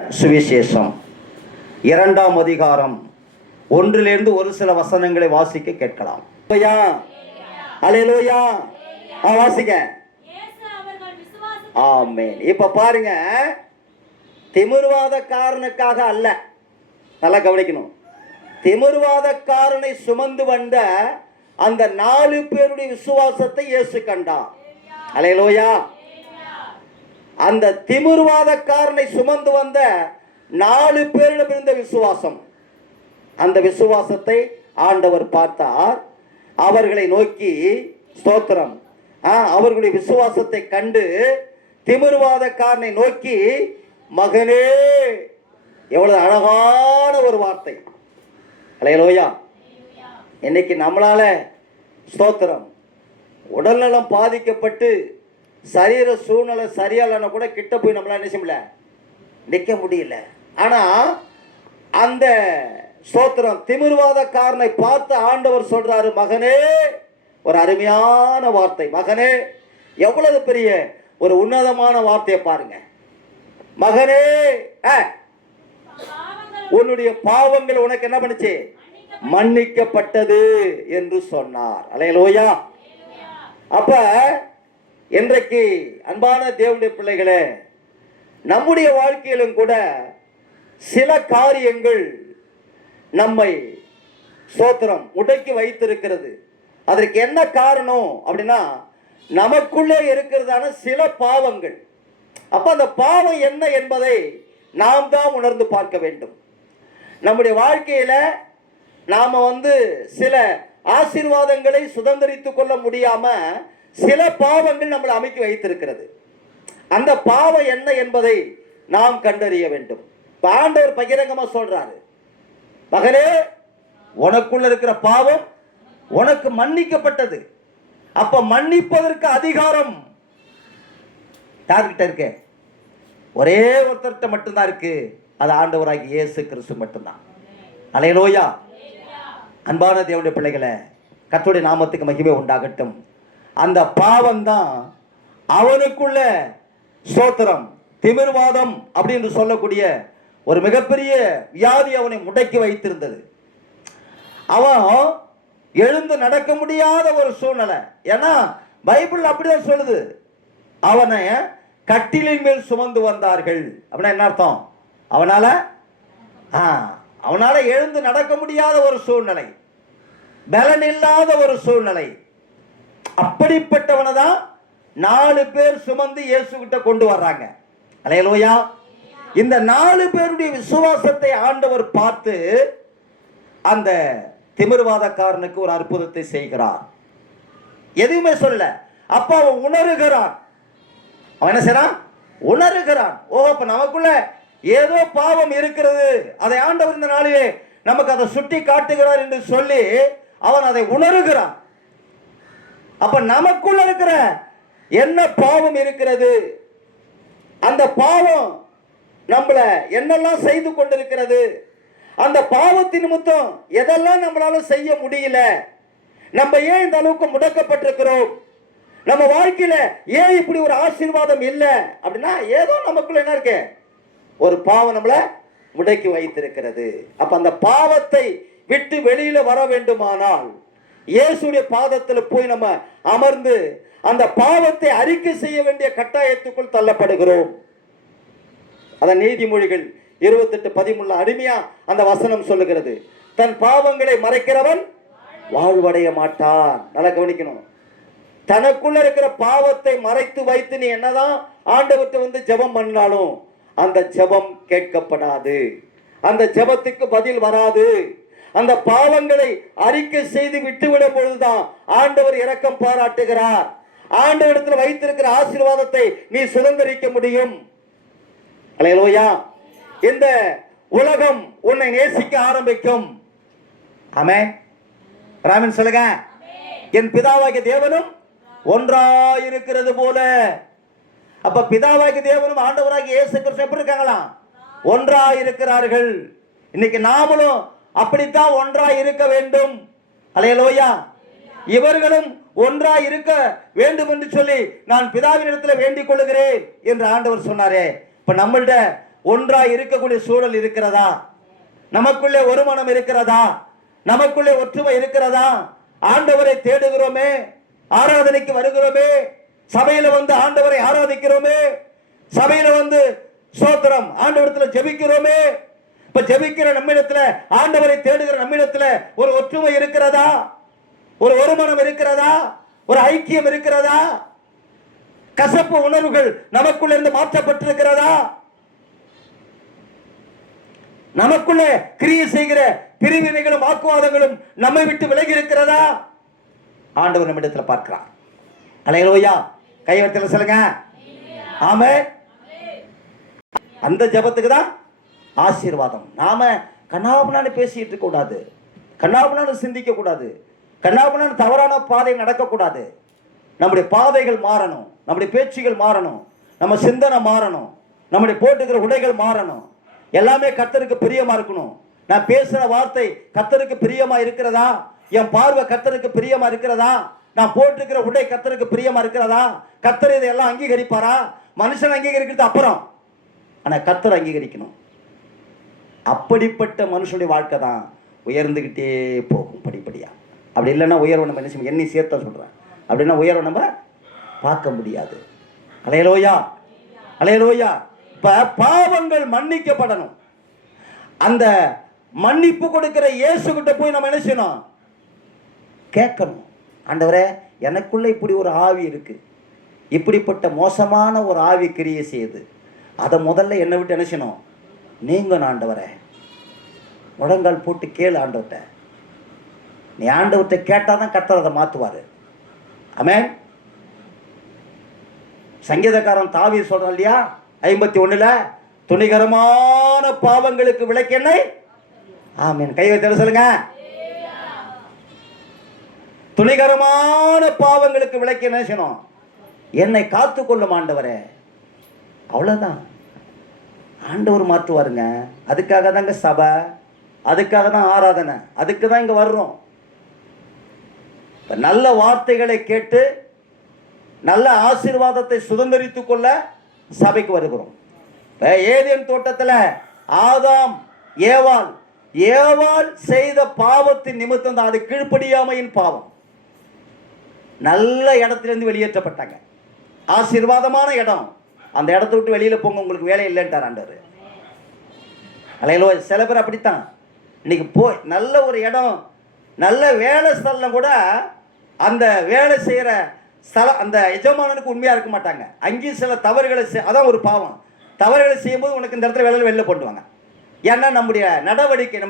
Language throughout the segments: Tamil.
சுவிசேஷம் 2ஆம் அதிகாரம் 1 ஒரு சில வசனங்களை வாசிக்க கேட்கலாம். அல்லேலூயா, வாசிக்க. ஆமென். இப்ப பாருங்க, திமிர்வாதக்காரனுக்காக அல்ல, நல்லா கவனிக்கணும். திமிர்வாதக்காரனை சுமந்து வந்த அந்த 4 பேருடைய விசுவாசத்தை இயேசு கண்டார். அல்லேலூயா. அந்த திமிர்வாதக்காரனை சுமந்து வந்த 4 பேரிடம் இருந்த விசுவாசம், அந்த விசுவாசத்தை ஆண்டவர் பார்த்தார். அவர்களை நோக்கி ஸ்தோத்திரம், அவர்களுடைய விசுவாசத்தை கண்டு திமிர்வாதக்காரனை நோக்கி, மகனே, எவ்வளவு அழகான ஒரு வார்த்தை. அல்லேலூயா. இன்னைக்கு நம்மளால ஸ்தோத்திரம் உடல்நலம் பாதிக்கப்பட்டு சரீர சூழ்நிலை சரியாலன்னா கூட கிட்ட போய் நம்மளால என்ன செய்யல, நிற்க முடியல. ஆனா அந்த ஸ்தோத்திரம் திமிர்வாதக்காரனை பார்த்து ஆண்டவர் சொல்றாரு, மகனே, ஒரு அருமையான வார்த்தை. மகனே, எவ்வளவு பெரிய ஒரு உன்னதமான வார்த்தையை பாருங்க. மகனே, உன்னுடைய பாவங்கள் உனக்கு என்ன பண்ணுச்சு, மன்னிக்கப்பட்டது என்று சொன்னார். அல்லேலூயா. அப்ப இன்றைக்கு அன்பான தேவனுடைய பிள்ளைகளே, நம்முடைய வாழ்க்கையிலும் கூட சில காரியங்கள் நம்மை ஸ்தோத்திரம் முடக்கி வைத்திருக்கிறது. அதற்கு என்ன காரணம் அப்படின்னா, நமக்குள்ளே இருக்கிறதான சில பாவங்கள். அப்ப அந்த பாவம் என்ன என்பதை நாம் தான் உணர்ந்து பார்க்க வேண்டும். நம்முடைய வாழ்க்கையில நாம சில ஆசீர்வாதங்களை சுதந்திரித்துக் கொள்ள முடியாம சில பாவங்கள் நம்மளை அமைக்கி வைத்திருக்கிறது. அந்த பாவம் என்ன என்பதை நாம் கண்டறிய வேண்டும். ஆண்டவர் பகிரங்கமா சொல்றாரு, மகனே, உனக்குள்ள இருக்கிற பாவம் உனக்கு மன்னிக்கப்பட்டது. அப்ப மன்னிப்பதற்கு அதிகாரம் யார்கிட்ட இருக்கு? ஒரே ஒருத்தர்கிட்ட மட்டும்தான் இருக்கு. அது ஆண்டவராகி இயேசு கிறிஸ்து மட்டும்தான். அல்லேலூயா. அன்பான தேவனுடைய பிள்ளைகளே, கர்த்தருடைய நாமத்துக்கு மகிமை உண்டாகட்டும். அந்த பாவம் தான் அவனுக்குள்ள ஸ்தோத்திரம் திமிர்வாதம் அப்படின்னு சொல்லக்கூடிய ஒரு மிகப்பெரிய வியாதி அவனை முடக்கி வைத்திருந்தது. அவன் எழுந்து நடக்க முடியாத ஒரு சூழ்நிலை. ஏன்னா பைபிள் அப்படிதான் சொல்லுது, அவனை கட்டிலின் மேல் சுமந்து வந்தார்கள். அப்படின்னா என்ன அர்த்தம்? அவனால எழுந்து நடக்க முடியாத ஒரு சூழ்நிலை, பலன் இல்லாத ஒரு சூழ்நிலை. அப்படிப்பட்டவனை தான் 4 பேர் சுமந்து இயேசு கிட்ட கொண்டு வர்றாங்க. அல்லேலூயா. இந்த 4 பேருடைய விசுவாசத்தை ஆண்டவர் பார்த்து அந்த திமிர்வாதக்காரனுக்கு ஒரு அற்புதத்தை செய்கிறார். எதுவுமே சொல்ல. அப்ப அவன் உணர்கிறான். அவன் என்ன செய்றான்? உணர்கிறான். அப்ப நமக்குள்ள ஏதோ பாவம் இருக்கிறது, அதை ஆண்டவர் இந்த நாளிலே நமக்கு அதை சுட்டி காட்டுகிறார் என்று சொல்லி அவன் அதை உணர்கிறான். அப்ப நமக்குள்ள இருக்கிற என்ன பாவம் இருக்கிறது, அந்த பாவம் நம்மள என்னெல்லாம் செய்து கொண்டிருக்கிறது, அந்த பாவத்தின் நிமித்தம் எதெல்லாம் நம்மளால செய்ய முடியல, நம்ம ஏன் இந்த அளவுக்கு முடக்கப்பட்டிருக்கிறோம், நம்ம வாழ்க்கையில ஏன் இப்படி ஒரு ஆசீர்வாதம் இல்லை அப்படின்னா, ஏதோ நமக்குள்ள என்ன இருக்கு, ஒரு பாவம் நம்மள முடக்கி வைத்திருக்கிறது. அப்ப அந்த பாவத்தை விட்டு வெளியில வர வேண்டுமானால் இயேசுடைய பாதத்தில் போய் நம்ம அமர்ந்து அந்த பாவத்தை அறிக்கை செய்ய வேண்டிய கட்டாயத்துக்குள் தள்ளப்படுகிறோம். அதான் நீதிமொழிகள் 28:13 அருமையா அந்த வசனம் சொல்லுகிறது, தன் பாவங்களை மறைக்கிறவன் வாழ்வடைய மாட்டான். நல்லா கவனிக்கணும். தனக்குள்ள இருக்கிற பாவத்தை மறைத்து வைத்து நீ என்னதான் ஆண்டவர்கிட்ட ஜெபம் பண்ணாலும் அந்த ஜெபம் கேட்கப்படாது, அந்த ஜெபத்துக்கு பதில் வராது. அந்த பாவங்களை அறிக்கை செய்து விட்டுவிடும் பொழுதுதான் ஆண்டவர் இரக்கம் பாராட்டுகிறார். ஆண்டவரிடத்தில் வைத்திருக்கிற ஆசீர்வாதத்தை நீ சுதந்திரிக்க முடியும். அல்லேலூயா. இந்த உலகம் உன்னை நேசிக்க ஆரம்பிக்கும். ஆமென். ராமன் சொல்லுங்க, என் பிதாவாகிய தேவனும் ஒன்றாயிருக்கிறது போல. அப்ப பிதாவாகிய தேவனும் ஆண்டவராகிய இயேசு கிறிஸ்து எப்படி இருக்காங்களாம்? ஒன்றாயிருக்கிறார்கள். இன்னைக்கு நாமளும் அப்படித்தான் ஒன்றாய் இருக்க வேண்டும். அல்லேலூயா. இவர்களும் ஒன்றாய் இருக்க வேண்டும் என்று சொல்லி நான் பிதாவினிடத்தில் வேண்டிக் கொள்கிறேன் என்று ஆண்டவர் சொன்னாரே. இப்ப நம்மள்ட ஒன்றாய் இருக்கக்கூடிய சூழல் இருக்கிறதா? நமக்குள்ளே ஒரு மனம் இருக்கிறதா? நமக்குள்ளே ஒற்றுமை இருக்கிறதா? ஆண்டவரை தேடுகிறோமே, ஆராதனைக்கு வருகிறோமே, சபையில வந்து ஆண்டவரை ஆராதிக்கிறோமே, சபையில வந்து ஸ்தோத்திரம் ஆண்டவரத்துல ஜெபிக்கிறோமே. இப்ப ஜெபிக்கிற நம்மிடத்துல, ஆண்டவரை தேடுகிற நம்மிடத்துல ஒரு ஒற்றுமை இருக்கிறதா? ஒரு ஒருமனம் இருக்கிறதா? ஒரு ஐக்கியம் இருக்கிறதா? கசப்பு உணர்வுகள் நமக்குள்ள இருந்து மாற்றப்பட்டிருக்கிறதா? நமக்குள்ளே கிரியை செய்கிற பிரிவினைகளும் வாக்குவாதங்களும் நம்மை விட்டு விலகி இருக்கிறதா? ஆண்டவர் நம்மிடத்துல பார்க்கிறார். அல்லேலூயா. கைவர்த்தல சொல்லுங்க. ஆமென். அந்த ஜெபத்துக்கு தான் ஆசீர்வாதம். நாம கண்ணாபுண்ணான்னு பேசிட்டு இருக்க கூடாது, கண்ணாபுண்ணான்னு சிந்திக்க கூடாது, கண்ணாபுண்ணான்னு தவறான பாதை நடக்கக்கூடாது. நம்முடைய பாதைகள் மாறணும், நம்முடைய பேச்சுகள் மாறணும், நம்ம சிந்தனை மாறணும், நம்முடைய போட்டுக்கிற உடைகள் மாறணும். எல்லாமே கர்த்தருக்கு பிரியமா இருக்கணும். நான் பேசுற வார்த்தை கர்த்தருக்கு பிரியமா இருக்கிறதா? என் பார்வை கர்த்தருக்கு பிரியமா இருக்கிறதா? நான் போட்டுக்கிற உடை கர்த்தருக்கு பிரியமா இருக்கிறதா? கர்த்தர் இதையெல்லாம் அங்கீகரிப்பாரா? மனுஷன் அங்கீகரிக்கிறது அப்புறம், ஆனா கர்த்தர் அங்கீகரிக்கணும். அப்படிப்பட்ட மனுஷனுடைய வாழ்க்கை தான் உயர்ந்துகிட்டே போகும் படிப்படியா. அப்படி இல்லைன்னா உயர்வை நம்ம என்ன செய்ய, எண்ணி சேர்த்த சொல்றேன். அப்படின்னா உயர்வை நம்ம பார்க்க முடியாது. அல்லேலூயா, அல்லேலூயா. இப்ப பாவங்கள் மன்னிக்கப்படணும். அந்த மன்னிப்பு கொடுக்கிற இயேசு கிட்ட போய் நம்ம என்ன செய்யணும்? கேட்கணும். ஆண்டவரே, எனக்குள்ள இப்படி ஒரு ஆவி இருக்கு, இப்படிப்பட்ட மோசமான ஒரு ஆவி கிரியை செய்யுது, அதை முதல்ல என்னை விட்டு என்ன செய்யணும்? நீங்க ஆண்டவரே, முழங்கால் போட்டு கேளு ஆண்டவர்கிட்ட. நீ ஆண்டவர்கிட்ட கேட்டாதான் கர்த்தர் அதை மாத்துவாரு. ஆமென். சங்கீதக்காரன் தாவீது சொல்றான் இல்லையா, 51ல, துணிகரமான பாவங்களுக்கு விளக்கென்னை. ஆமென். கை வைத்து சொல்லுங்க. துணிகரமான பாவங்களுக்கு விளக்கு என்ன செய்யணும்? என்னை காத்து கொள்ளும் ஆண்டவரே. அவ்வளவுதான். ஆண்டவர் மாற்றுவாருங்க. அதுக்காக தாங்க சபை, அதுக்காக தான் ஆராதனை, அதுக்கு தான் இங்க வர்றோம். நல்ல வார்த்தைகளை கேட்டு நல்ல ஆசீர்வாதத்தை சுதந்திரித்துக் கொள்ள சபைக்கு வருகிறோம். ஏதேன் தோட்டத்தில் ஆதாம் ஏவாள் செய்த பாவத்தின் நிமித்தம் தான், அது கீழ்ப்படியாமையின் பாவம். நல்ல இடத்திலிருந்து வெளியேற்றப்பட்டாங்க. ஆசீர்வாதமான இடம், அந்த இடத்த விட்டு வெளியில போங்க, உங்களுக்கு வேலை இல்லைன்ட்டார் ஆண்டவர். அல்லேலூயா. சில பேர் அப்படித்தான். இன்னைக்கு போய் நல்ல ஒரு இடம், நல்ல வேலை ஸ்தலம் கூட அந்த வேலை செய்கிற ஸ்தலம் அந்த எஜமானனுக்கு உண்மையாக இருக்க மாட்டாங்க. அங்கேயும் சில தவறுகளை அதான் ஒரு பாவம். தவறுகளை செய்யும்போது உனக்கு இந்த இடத்துல வெளில பண்ணுவாங்க. ஏன்னா நம்முடைய நடவடிக்கை,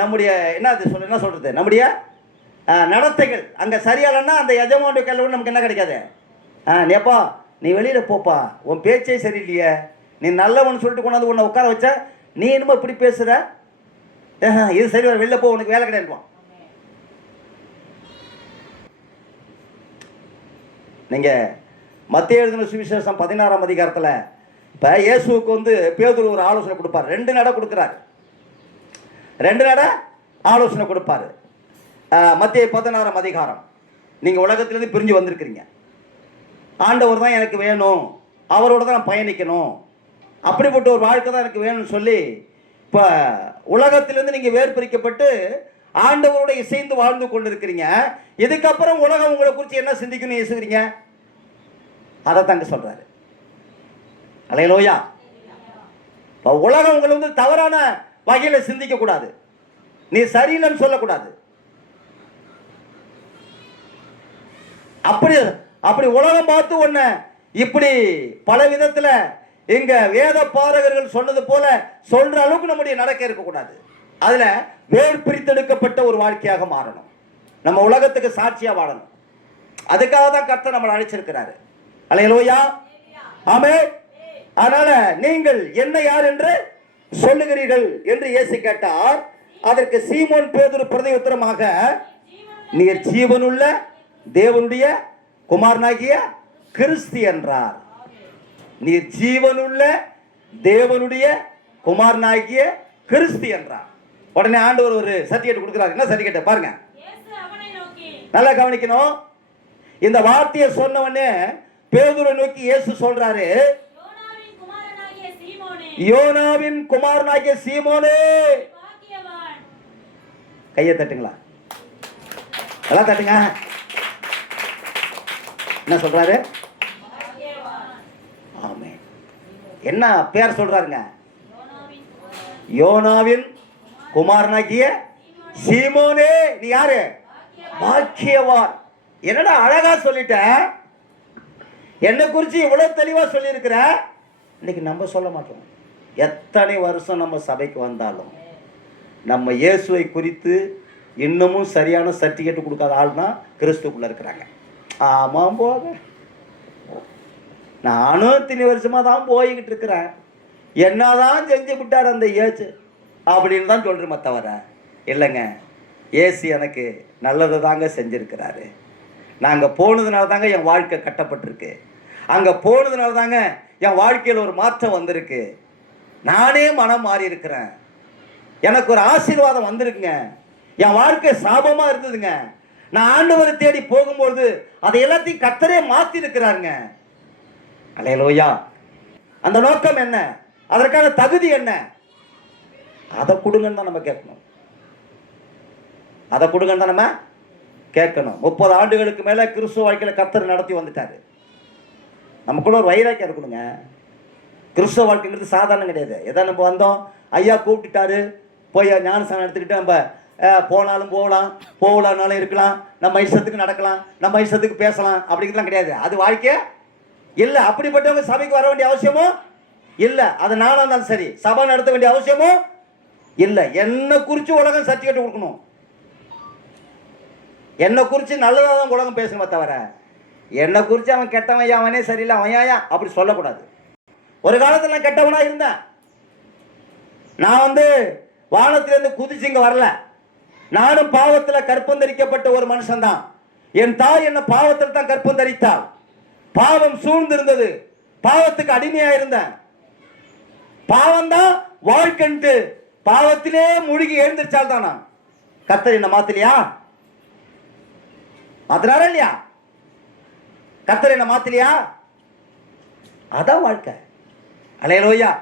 நம்முடைய என்ன சொல்கிறது, நம்முடைய நடத்தைகள் அங்கே சரியாலன்னா அந்த எஜமானுடைய கல்வி நமக்கு என்ன கிடைக்காது. நேப்பா நீ வெளியில் போப்பா, உன் பேச்சே சரியில்லையே, நீ நல்லவன் சொல்லிட்டு கொண்டாந்து உன்னை உட்கார வச்ச, நீ என்னமோ இப்படி பேசுகிற, இது சரி, வெளில போ, உனக்கு வேலை கிடையாது. நீங்கள் மத்திய எழுதின சுவிசேஷம் 16ஆம் அதிகாரத்தில் இப்போ இயேசுவுக்கு வந்து பேதுரு ஒரு ஆலோசனை கொடுப்பார். 2 நட கொடுக்குறாரு, 2 நட ஆலோசனை கொடுப்பாரு. மத்திய 16ஆம் அதிகாரம். நீங்கள் உலகத்திலேருந்து பிரிஞ்சு வந்திருக்கிறீங்க, ஆண்டவர் தான் எனக்கு வேணும், அவரோட தான் நான் பயணிக்கணும், அப்படிப்பட்ட ஒரு வாழ்க்கை தான் எனக்கு வேணும்னு சொல்லி இப்போ உலகத்திலேருந்து நீங்கள் வேறு பிரிக்கப்பட்டு ஆண்டவரோட இசைந்து வாழ்ந்து கொண்டு இருக்கிறீங்க. இதுக்கப்புறம் உலகம் உங்களை குறித்து என்ன சிந்திக்கணும் யோசிக்கிறீங்க, அதை தாங்க சொல்றாரு. அல்லேலூயா. உலகம் உங்களை வந்து தவறான வகையில சிந்திக்க கூடாது, நீ சரியில்லைன்னு சொல்லக்கூடாது. அப்படி உலகம் பார்த்து ஒன்ன இப்படி பல விதத்துல எங்க வேத பாரகர்கள் சொன்னது போல சொல்ற அளவுக்கு நம்முடைய நடக்க இருக்கக்கூடாது. அதுல வேறு பிரித்தெடுக்கப்பட்ட ஒரு வாழ்க்கையாக மாறணும். நம்ம உலகத்துக்கு சாட்சியா வாழணும். அதுக்காக தான் கர்த்தர் நம்மளை அழைச்சிருக்கிறாரு. அல்லேலூயா. ஆமென். அதனால நீங்கள் என்ன யார் என்று சொல்லுகிறீர்கள் என்று இயேசு கேட்டார். அதற்கு சீமோன் பேதுரு பிரதியுத்தரமாக, நீர் ஜீவனுள்ள தேவனுடைய குமாரனாகிய கிறிஸ்து என்றார். நீர் ஜீவனுள்ள தேவனுடைய குமாரனாகிய கிறிஸ்து என்றார். உடனே ஆண்டவர் ஒரு சர்டிபிகேட் கொடுக்கிறார். என்ன சர்டிபிகேட் பாருங்க, நல்லா கவனிக்கணும். இந்த வார்த்தையை சொன்ன உடனே பேதுரை நோக்கி இயேசு சொல்றாரு, யோனாவின் குமாரனாகிய சீமோனே. கையை தட்டுங்களா, எல்லாம் தட்டுங்க. என்ன சொல்றாரு? ஆமென். என்ன பேர் சொல்றாருங்க? யோனாவின் குமாரனாகிய சீமோனே, நீ யாரு? பாக்கியவான். என்னடா அழகா சொல்லிட்ட, என்னை குறிச்சு இவ்வளவு தெளிவா சொல்லி இருக்கிற. இன்னைக்கு நம்ம சொல்ல மாட்டோம். எத்தனை வருஷம் நம்ம சபைக்கு வந்தாலும் நம்ம இயேசுவை குறித்து இன்னமும் சரியான சர்டிஃபிகேட் கொடுக்காத ஆள் தான் கிறிஸ்துக்குள்ள இருக்கிறாங்க. ஆமாம் போக, நானும் இத்தனை வருஷமா தான் போய்கிட்டு இருக்கிறேன், என்னதான் செஞ்சு விட்டார் அந்த ஏசு அப்படின்னு தான் சொல்றேன். தவிர இல்லைங்க, ஏசு எனக்கு நல்லதை தாங்க செஞ்சிருக்கிறாரு. நாங்கள் போனதுனால தாங்க என் வாழ்க்கை கட்டப்பட்டிருக்கு. அங்கே போனதுனால தாங்க என் வாழ்க்கையில் ஒரு மாற்றம் வந்திருக்கு. நானே மனம் மாறி இருக்கிறேன். எனக்கு ஒரு ஆசீர்வாதம் வந்திருக்குங்க. என் வாழ்க்கை சாபமாக இருந்ததுங்க. நான் ஆண்டவரை தேடி போகும்போது அதை எல்லாத்தையும் கர்த்தரே மாற்றி இருக்கிறாருங்க. அல்லேலூயா. அந்த நோக்கம் என்ன? அதற்கான தகுதி என்ன? அதை கொடுங்கன்னு தான் நம்ம கேட்கணும். அதை கொடுங்கன்னு தான் நம்ம கேட்கணும். 30 ஆண்டுகளுக்கு மேலே கிறிஸ்துவ வாழ்க்கையில் கர்த்தர் நடத்தி வந்துட்டாரு. நமக்குள்ள ஒரு வைராக்கியம் இருக்கணுங்க. கிறிஸ்துவ வாழ்க்கைங்கிறது சாதாரணம் கிடையாது. எதை நம்ம வந்தோம், ஐயா கூப்பிட்டுட்டாரு, போய் ஞானஸ்தானம் எடுத்துக்கிட்டு நம்ம போனாலும் போகலாம், போகலான்னாலும் இருக்கலாம், நம்ம இஷ்டத்துக்கு நடக்கலாம், நம்ம இஷ்டத்துக்கு பேசலாம், அப்படிங்கிறதுலாம் கிடையாது. அது வாழ்க்கை இல்லை. அப்படிப்பட்டவங்க சபைக்கு வர வேண்டிய அவசியமும் இல்லை. அது நானாக இருந்தாலும் சரி, சபை நடத்த வேண்டிய அவசியமும் இல்லை. என்னை குறித்து உலகம் சர்டிஃபிகேட் கொடுக்கணும். என்னை குறித்து நல்லதாக தான் உலகம் பேசணுமே தவிர என்னை குறித்து அவன் கெட்டவன், அவனே சரியில்லை, அவன் ஏன் அப்படி சொல்லக்கூடாது. ஒரு காலத்தில் நான் கெட்டவனாக இருந்தேன். நான் வானத்திலிருந்து குதிச்சு இங்கே வரல. நானும் பாவத்தில் கற்பந்தரிக்கப்பட்ட ஒரு மனுஷன்தான். என் தாய் என்ன பாவத்தில் தான் கற்பந்தரித்தாள். பாவம் சூழ்ந்திருந்தது. பாவத்துக்கு அடிமையா இருந்தேன். பாவம் தான் வாழ்க்கைன்ட்டு பாவத்திலே மூழ்கி எழுந்திருச்சால் தானா கர்த்தர் என்ன மாத்தலையா? மாத்தினாரா இல்லையா? கர்த்தர் என்ன மாத்தலையா? அதான் வாழ்க்கை. அல்லேலூயா.